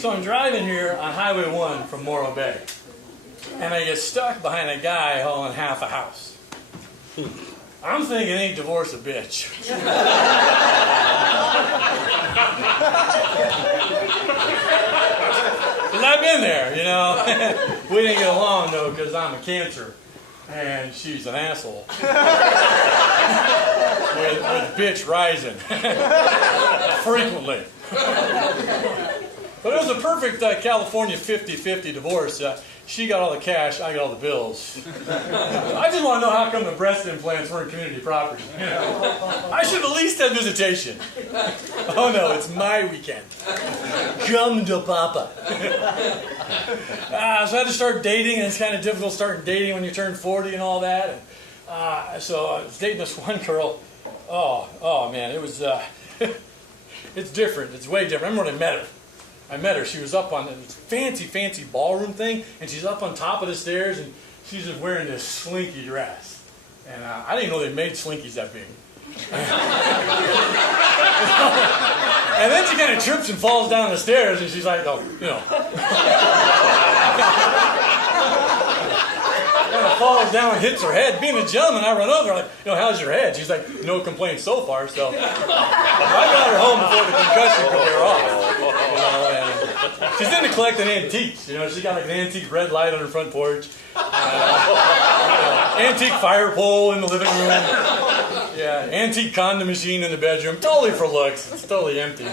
So I'm driving here on Highway 1 from Morro Bay, and I get stuck behind a guy hauling half a house. I'm thinking, ain't divorce a bitch. Because I've been there, you know. We didn't get along, though, because I'm a Cancer, and she's an asshole. with bitch rising. Frequently. But it was a perfect California 50-50 divorce. She got all the cash, I got all the bills. I just want to know how come the breast implants weren't community property. You know? I should at least have visitation. Oh no, it's my weekend. Come to Papa. So I had to start dating, and it's kind of difficult starting dating when you turn 40 and all that. And, so I was dating this one girl. Oh man, it was, it's different. It's way different. I remember when I met her. She was up on this fancy ballroom thing, and she's up on top of the stairs, and she's just wearing this slinky dress. And I didn't know they made slinkies that big. And then she kind of trips and falls down the stairs, and she's like, oh, you know. Kind of falls down and hits her head. Being a gentleman, I run over, like, you know, how's your head? She's like, no complaints so far, so. I got her home before the concussion could wear off. You know, and she's into collecting antiques. You know, she got like an antique red light on her front porch. Antique fire pole in the living room. Yeah, antique condom machine in the bedroom. Totally for looks. It's totally empty. I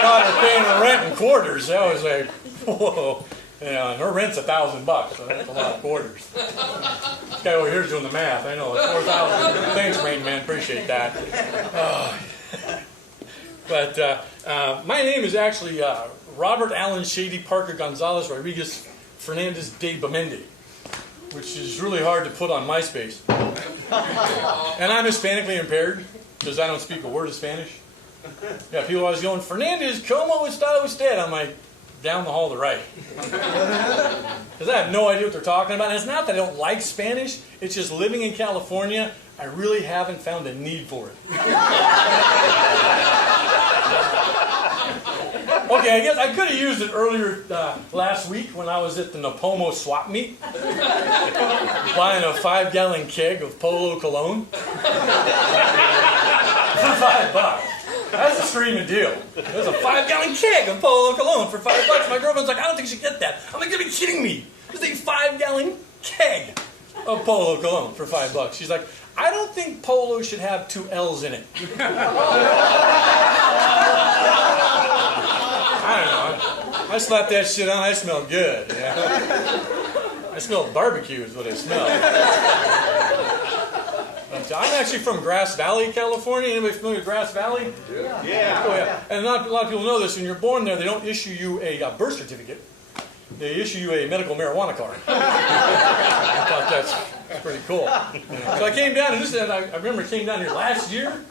caught her paying her rent in quarters. I was like, whoa. You know, and her rent's $1,000, so that's a lot of quarters. This guy over here's doing the math. I know, it's $4,000. Thanks, Rain Man. Appreciate that. But my name is actually Robert Allen Shady Parker Gonzalez Rodriguez Fernandez de Bamendi, which is really hard to put on MySpace. And I'm Hispanically impaired because I don't speak a word of Spanish. Yeah, people always going, Fernandez, ¿cómo está usted? I'm like, down the hall to the right. Because I have no idea what they're talking about. And it's not that I don't like Spanish, it's just living in California, I really haven't found a need for it. Okay, I guess I could have used it earlier last week when I was at the Napomo swap meet, buying a 5-gallon keg of Polo cologne for $5. That's a screaming deal. There's a 5-gallon keg of Polo cologne for $5. My girlfriend's like, I don't think you should get that. I'm like, you're kidding me. There's a 5-gallon keg of Polo cologne for $5. She's like, I don't think Polo should have 2 L's in it. I don't know. I slapped that shit on. I smell good. Yeah. I smell barbecue is what I smell. But I'm actually from Grass Valley, California. Anybody familiar with Grass Valley? Yeah. Oh, yeah. And a lot of people know this. When you're born there, they don't issue you a birth certificate. They issue you a medical marijuana card. I thought that's pretty cool. So I came down, and I remember I came down here last year.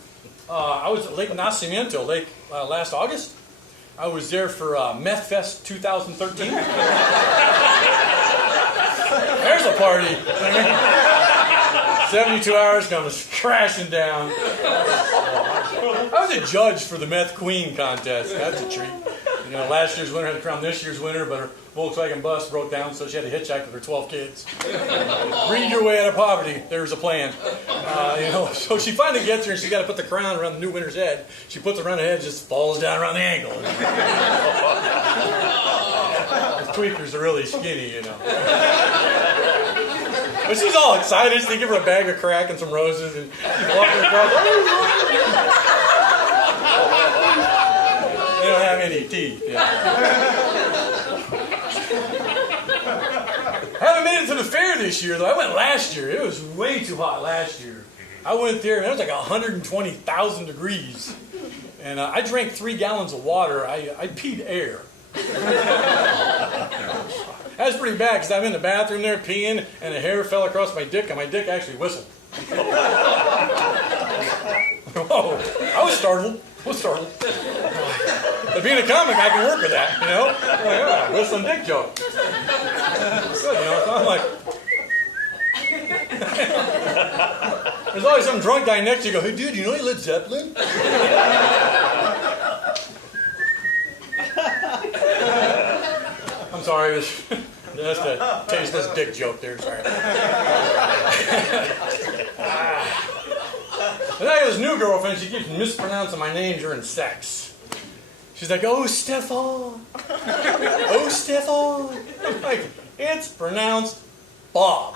I was at Lake Nacimiento, last August. I was there for Meth Fest 2013. There's a party. 72 hours comes crashing down. I was a judge for the Meth Queen contest. That's a treat. You know, last year's winner had to crown this year's winner, but her Volkswagen bus broke down, so she had to hitchhike with her 12 kids. Read your way out of poverty. There's a plan. You know, so she finally gets here, and she's got to put the crown around the new winner's head. She puts it around the head, just falls down around the ankle. The tweakers are really skinny, you know. But she's all excited. They give her a bag of crack and some roses, and she's walking across. They don't have any teeth. Yeah. I haven't made it to the fair this year, though. I went last year. It was way too hot last year. I went there, and it was like 120,000 degrees. And I drank 3 gallons of water. I peed air. That's pretty bad, because I'm in the bathroom there peeing, and a hair fell across my dick, and my dick actually whistled. Whoa, I was startled. But being a comic, I can work with that, you know? Yeah, whistling dick joke. Good, you know? I'm like... There's always some drunk guy next to you go, hey, dude, you know Led Zeppelin? I'm sorry. That's a tasteless dick joke there. Sorry. And I got this new girlfriend. She keeps mispronouncing my name during sex. She's like, "Oh, Stefan. Oh, Stefan." I'm like, "It's pronounced Bob."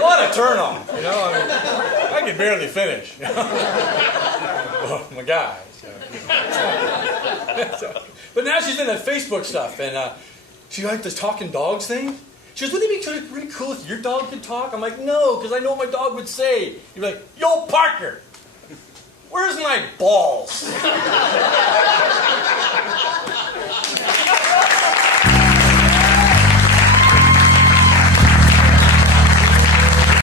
What a turn on, you know? I mean, I could barely finish. Well, my guy. So. But now she's in that Facebook stuff, and she liked this talking dogs thing. She goes, "Wouldn't it be really cool if your dog could talk?" I'm like, "No, because I know what my dog would say." You're like, "Yo, Parker, where's my balls?"